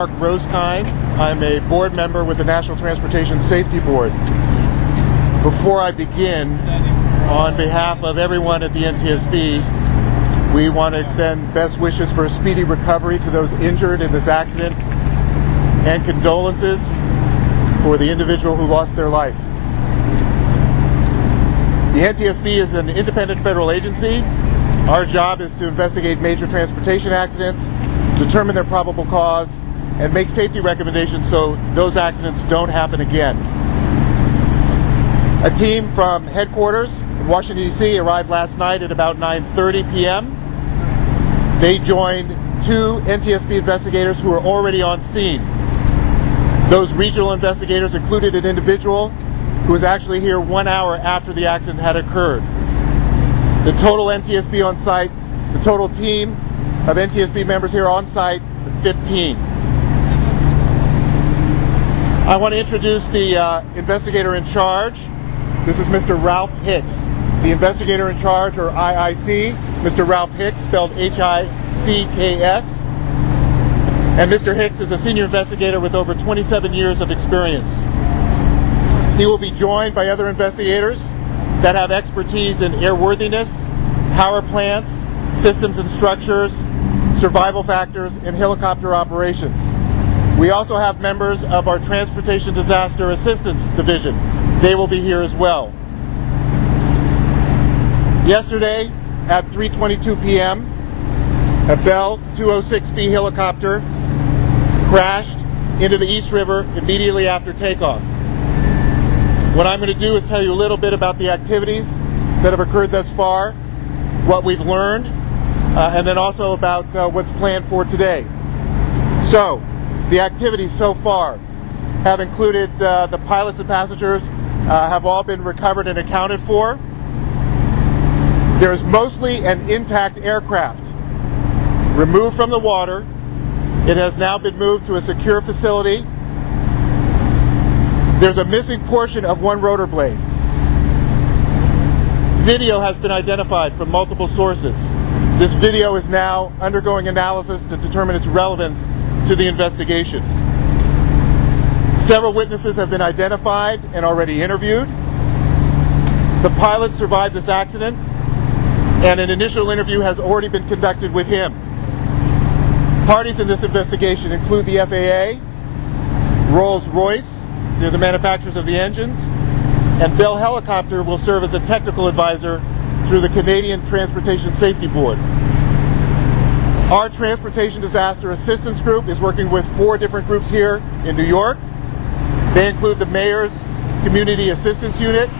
Mark Rosekind. I'm a board member with the National Transportation Safety Board. Before I begin, on behalf of everyone at the NTSB, we want to extend best wishes for a speedy recovery to those injured in this accident and condolences for the individual who lost their life. The NTSB is an independent federal agency. Our job is to investigate major transportation accidents, determine their probable cause, and make safety recommendations so those accidents don't happen again. A team from headquarters in Washington, D.C. arrived last night at about 9:30 p.m. They joined two NTSB investigators who were already on scene. Those regional investigators included an individual who was actually here 1 hour after the accident had occurred. The total NTSB on site, the total team of NTSB members here on site, 15. I want to introduce the investigator in charge. This is Mr. Ralph Hicks. The investigator in charge, or IIC, Mr. Ralph Hicks, spelled H-I-C-K-S. And Mr. Hicks is a senior investigator with over 27 years of experience. He will be joined by other investigators that have expertise in airworthiness, power plants, systems and structures, survival factors, and helicopter operations. We also have members of our Transportation Disaster Assistance Division. They will be here as well. Yesterday at 3:22 p.m., a Bell 206B helicopter crashed into the East River immediately after takeoff. What I'm going to do is tell you a little bit about the activities that have occurred thus far, what we've learned, and then also about what's planned for today. So, the activities so far have included the pilots and passengers have all been recovered and accounted for. There's mostly an intact aircraft removed from the water. It has now been moved to a secure facility. There's a missing portion of one rotor blade. Video has been identified from multiple sources. This video is now undergoing analysis to determine its relevance to the investigation. Several witnesses have been identified and already interviewed. The pilot survived this accident, and an initial interview has already been conducted with him. Parties in this investigation include the FAA, Rolls-Royce, they're the manufacturers of the engines, and Bell Helicopter will serve as a technical advisor through the Canadian Transportation Safety Board. Our Transportation Disaster Assistance Group is working with 4 different groups here in New York. They include the Mayor's Community Assistance Unit,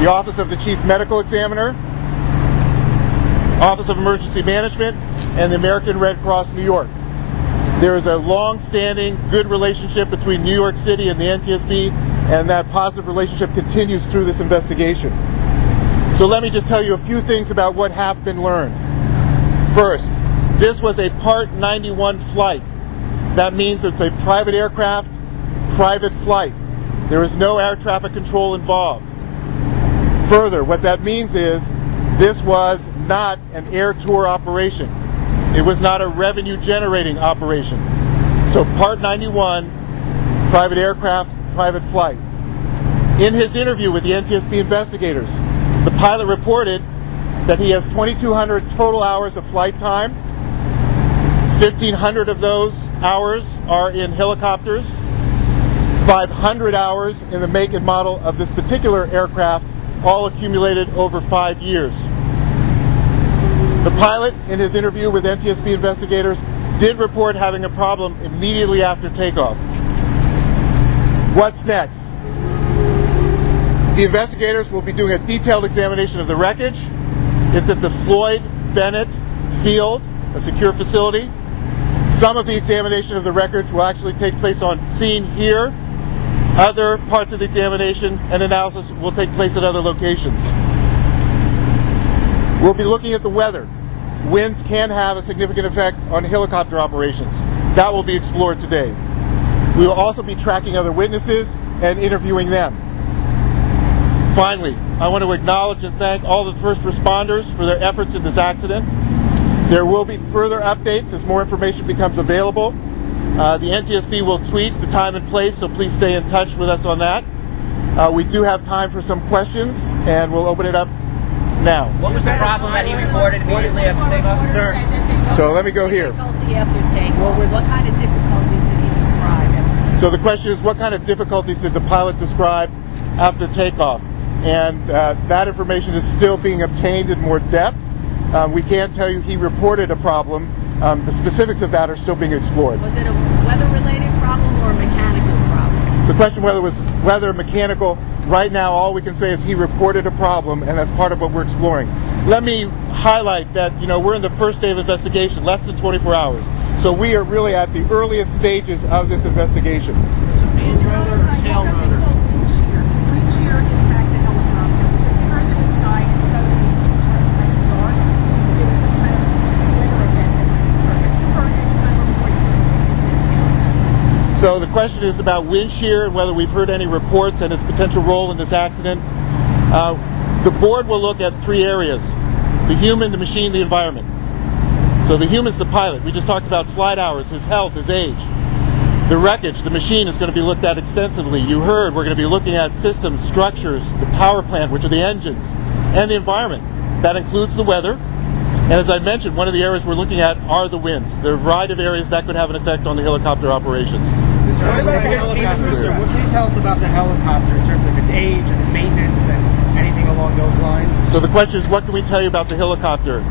the Office of the Chief Medical Examiner, Office of Emergency Management, and the American Red Cross New York. There is a long-standing good relationship between New York City and the NTSB, and that positive relationship continues through this investigation. So let me just tell you a few things about what have been learned. First, this was a Part 91 flight. That means it's a private aircraft, private flight. There is no air traffic control involved. Further, what that means is this was not an air tour operation. It was not a revenue generating operation. So Part 91, private aircraft, private flight. In his interview with the NTSB investigators, the pilot reported that he has 2,200 total hours of flight time. 1,500 of those hours are in helicopters, 500 hours in the make and model of this particular aircraft, all accumulated over 5 years. The pilot, in his interview with NTSB investigators, did report having a problem immediately after takeoff. What's next? The investigators will be doing a detailed examination of the wreckage. It's at the Floyd Bennett Field, a secure facility. Some of the examination of the wreckage will actually take place on scene here. Other parts of the examination and analysis will take place at other locations. We'll be looking at the weather. Winds can have a significant effect on helicopter operations. That will be explored today. We will also be tracking other witnesses and interviewing them. Finally, I want to acknowledge and thank all the first responders for their efforts in this accident. There will be further updates as more information becomes available. The NTSB will tweet the time and place, so please stay in touch with us on that. We do have time for some questions, and we'll open it up now. What was the problem that he reported immediately after takeoff? Sir. So let me go here. Difficulty after takeoff. What kind of difficulties did he describe after takeoff? So the question is, what kind of difficulties did the pilot describe after takeoff? And that information is still being obtained in more depth. We can tell you he reported a problem. The specifics of that are still being explored. Was it a weather-related problem or a mechanical problem? It's a question whether it was weather, mechanical. Right now, all we can say is he reported a problem, and that's part of what we're exploring. Let me highlight that, we're in the first day of investigation, less than 24 hours. So we are really at the earliest stages of this investigation. Main rotor or tail rotor? Wind shear impact a helicopter. Because we heard that the sky had suddenly turned kind of dark. There was some kind of weather event that occurred. Have you heard any kind of reports from witnesses? So the question is about wind shear and whether we've heard any reports and its potential role in this accident. The board will look at three areas: the human, the machine, the environment. So the human's the pilot. We just talked about flight hours, his health, his age. The wreckage, the machine, is going to be looked at extensively. You heard we're going to be looking at systems, structures, the power plant, which are the engines, and the environment. That includes the weather. And as I mentioned, one of the areas we're looking at are the winds. There are a variety of areas that could have an effect on the helicopter operations. What about the helicopter, sir? What can you tell us about the helicopter in terms of its age and the maintenance and anything along those lines? So the question is, what can we tell you about the helicopter?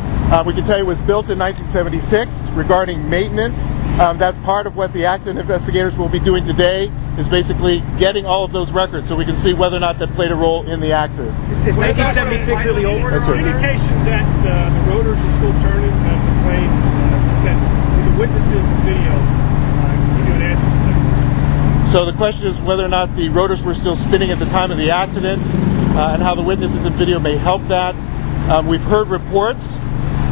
We can tell you it was built in 1976. Regarding maintenance, that's part of what the accident investigators will be doing today, is basically getting all of those records so we can see whether or not that played a role in the accident. Is 1976 really old? That's right. Indication that the rotors are still turning as the plane descended. The witnesses in the video give you an answer to that. So the question is whether or not the rotors were still spinning at the time of the accident, and how the witnesses in video may help that. We've heard reports,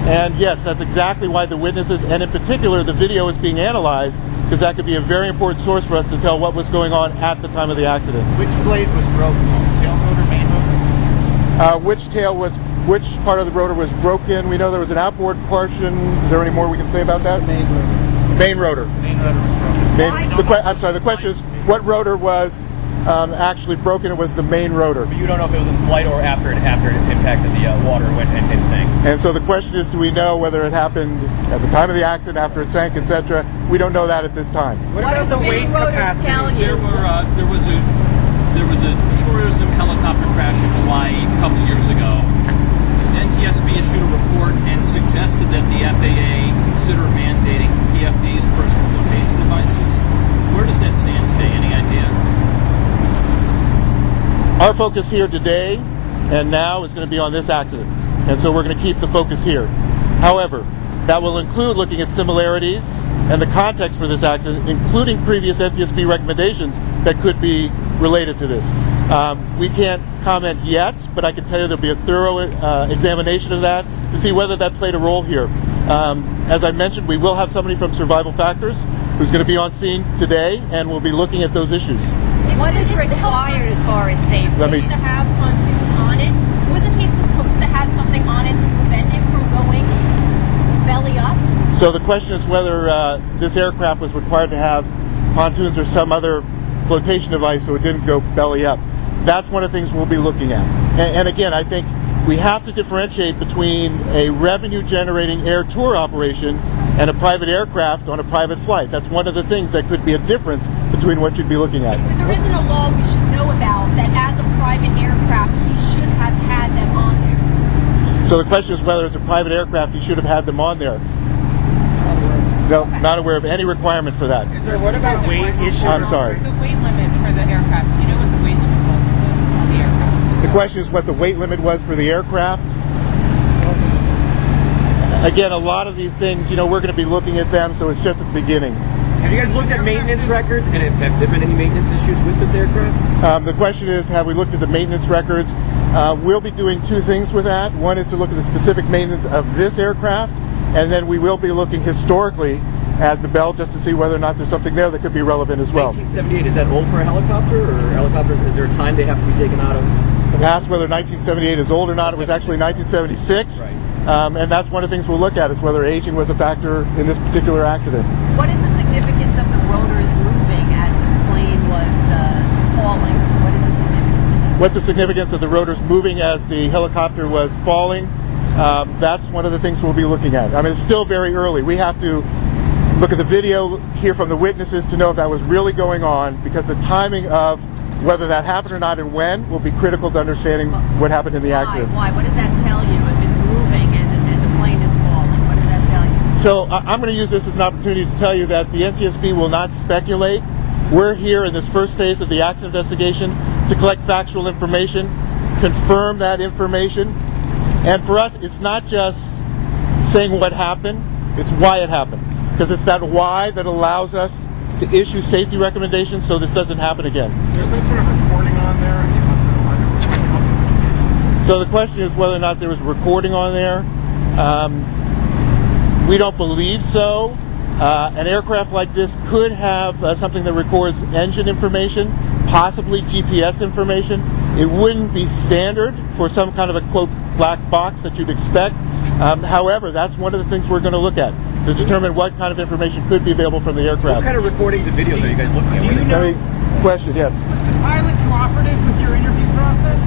and yes, that's exactly why the witnesses, and in particular the video, is being analyzed, because that could be a very important source for us to tell what was going on at the time of the accident. Which blade was broken? Was it tail rotor, main rotor? Which part of the rotor was broken? We know there was an outboard portion. Is there any more we can say about that? Main rotor. Main rotor. Main rotor was broken. I'm sorry, the question is, what rotor was actually broken? It was the main rotor. But you don't know if it was in flight or after it impacted the water and sank. And so the question is, do we know whether it happened at the time of the accident, after it sank, etc.? We don't know that at this time. What about the weight capacity? There was a tourism helicopter crash in Hawaii a couple years ago. The NTSB issued a report and suggested that the FAA consider mandating PFDs, personal flotation devices. Where does that stand today? Any idea? Our focus here today and now is going to be on this accident, and so we're going to keep the focus here. However, that will include looking at similarities and the context for this accident, including previous NTSB recommendations that could be related to this. We can't comment yet, but I can tell you there'll be a thorough examination of that to see whether that played a role here. As I mentioned, we will have somebody from Survival Factors who's going to be on scene today, and we'll be looking at those issues. What is required as far as safety? Let me- To have pontoons on it. Wasn't he supposed to have something on it to prevent it from going belly up? So the question is whether this aircraft was required to have pontoons or some other flotation device so it didn't go belly up. That's one of the things we'll be looking at. And again, I think we have to differentiate between a revenue-generating air tour operation and a private aircraft on a private flight. That's one of the things that could be a difference between what you'd be looking at. But there isn't a law we should know about that as a private aircraft he should have had them on there. So the question is whether it's a private aircraft, you should have had them on there. No, not aware of any requirement for that. Sir, what about weight issues? I'm sorry. The weight limit for the aircraft. Do you know what the weight limit was on the aircraft? The question is what the weight limit was for the aircraft. Again, a lot of these things, we're going to be looking at them, so it's just at the beginning. Have you guys looked at maintenance records, and have there been any maintenance issues with this aircraft? The question is, have we looked at the maintenance records? We'll be doing two things with that. One is to look at the specific maintenance of this aircraft, and then we will be looking historically at the Bell just to see whether or not there's something there that could be relevant as well. 1978, is that old for a helicopter, or helicopters, is there a time they have to be taken out of? Asked whether 1978 is old or not. It was actually 1976. Right. And that's one of the things we'll look at, is whether aging was a factor in this particular accident. What is the significance of the what's the significance of the rotors moving as the helicopter was falling? That's one of the things we'll be looking at. I mean, it's still very early. We have to look at the video, hear from the witnesses to know if that was really going on, because the timing of whether that happened or not and when will be critical to understanding what happened in the accident. Why? What does that tell you if it's moving and the plane is falling? What does that tell you? So I'm going to use this as an opportunity to tell you that the NTSB will not speculate. We're here in this first phase of the accident investigation to collect factual information, confirm that information, and for us it's not just saying what happened, it's why it happened. Because it's that why that allows us to issue safety recommendations so this doesn't happen again. Is there some sort of recording on there? So the question is whether or not there was recording on there. We don't believe so. An aircraft like this could have something that records engine information, possibly GPS information. It wouldn't be standard for some kind of a, quote, black box that you'd expect. However, that's one of the things we're going to look at to determine what kind of information could be available from the aircraft. What kind of recordings and videos are you guys looking at? Do you know? Question, yes. Was the pilot cooperative with your interview process?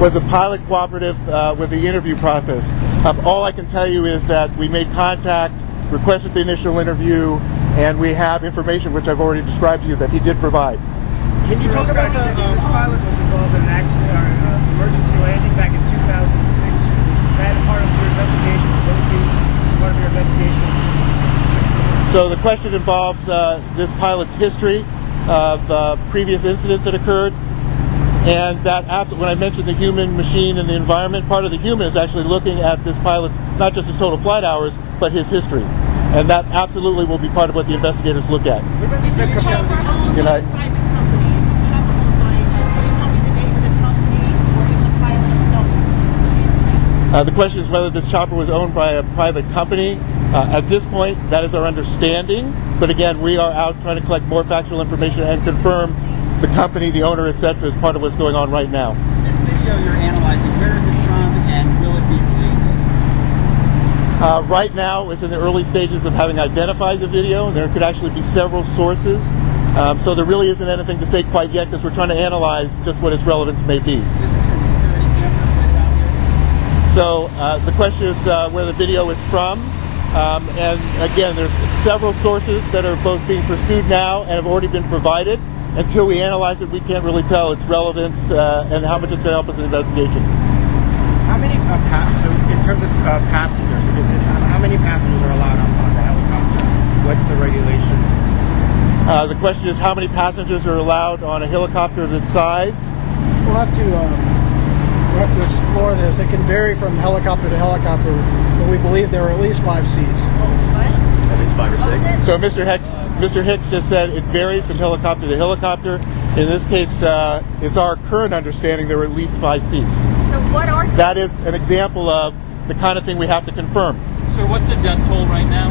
Was the pilot cooperative with the interview process? All I can tell you is that we made contact, requested the initial interview, and we have information which I've already described to you that he did provide. Can you talk about this pilot was involved in an accident or an emergency landing back in 2006. Was that part of your investigation? What would be part of your investigation? So the question involves this pilot's history of previous incidents that occurred, and that when I mentioned the human, machine, and the environment, part of the human is actually looking at this pilot's, not just his total flight hours, but his history. And that absolutely will be part of what the investigators look at. Is this chopper owned Good by a night. private company? Is this chopper owned by, can you tell me the name of the company or if the pilot himself? The question is whether this chopper was owned by a private company. At this point, that is our understanding. But again, we are out trying to collect more factual information and confirm the company, the owner, etc. is part of what's going on right now. This video you're analyzing, where is it from and will it be released? Right now, it's in the early stages of having identified the video. There could actually be several sources. So there really isn't anything to say quite yet because we're trying to analyze just what its relevance may be. This is from security cameras right out here. So the question is where the video is from. And again, there's several sources that are both being pursued now and have already been provided. Until we analyze it, we can't really tell its relevance and how much it's going to help us in the investigation. How many so in terms of passengers, how many passengers are allowed on the helicopter? What's the regulations? The question is how many passengers are allowed on a helicopter of this size? We'll have to explore this. It can vary from helicopter to helicopter, but we believe there are at least 5 seats. At least 5 or 6. So Mr. Hicks just said it varies from helicopter to helicopter. In this case, it's our current understanding there are at least 5 seats. So what are That is an example of the kind of thing we have to confirm. Sir, what's the death toll right now?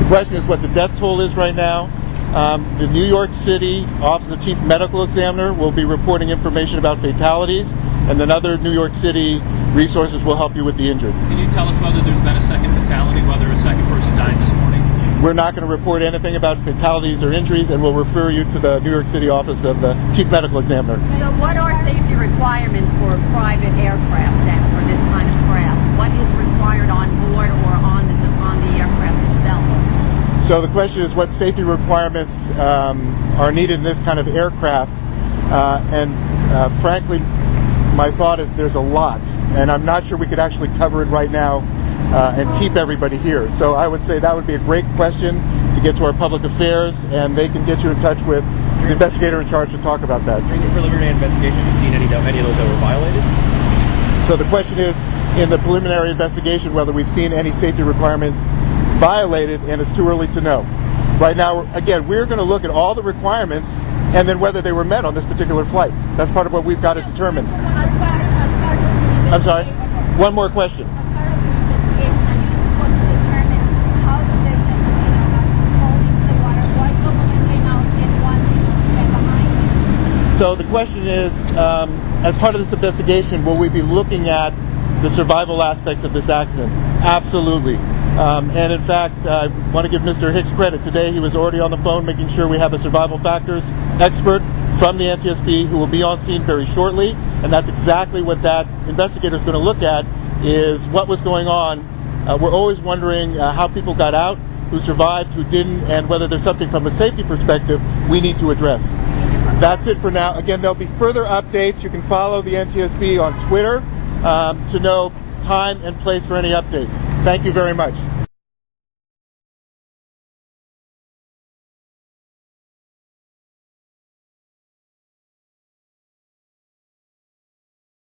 The question is what the death toll is right now. The New York City Office of Chief Medical Examiner will be reporting information about fatalities, and then other New York City resources will help you with the injured. Can you tell us whether there's been a second fatality, whether a second person died this morning? We're not going to report anything about fatalities or injuries, and we'll refer you to the New York City Office of the Chief Medical Examiner. So what are safety requirements for private aircraft then, for this kind of craft? What is required on board or on the aircraft itself? So the question is what safety requirements are needed in this kind of aircraft, and frankly, my thought is there's a lot, and I'm not sure we could actually cover it right now and keep everybody here. So I would say that would be a great question to get to our public affairs, and they can get you in touch with the investigator in charge to talk about that. During the preliminary investigation, have you seen any of those that were violated? So the question is, in the preliminary investigation, whether we've seen any safety requirements violated, and it's too early to know. Right now, again, we're going to look at all the requirements and then whether they were met on this particular flight. That's part of what we've got to determine. I'm sorry? One more question. So the question is, as part of this investigation, will we be looking at the survival aspects of this accident? Absolutely. And in fact, I want to give Mr. Hicks credit. Today he was already on the phone making sure we have a survival factors expert from the NTSB who will be on scene very shortly. And that's exactly what that investigator is going to look at, is what was going on. We're always wondering how people got out, who survived, who didn't, and whether there's something from a safety perspective we need to address. That's it for now. Again, there'll be further updates. You can follow the NTSB on Twitter to know time and place for any updates. Thank you very much.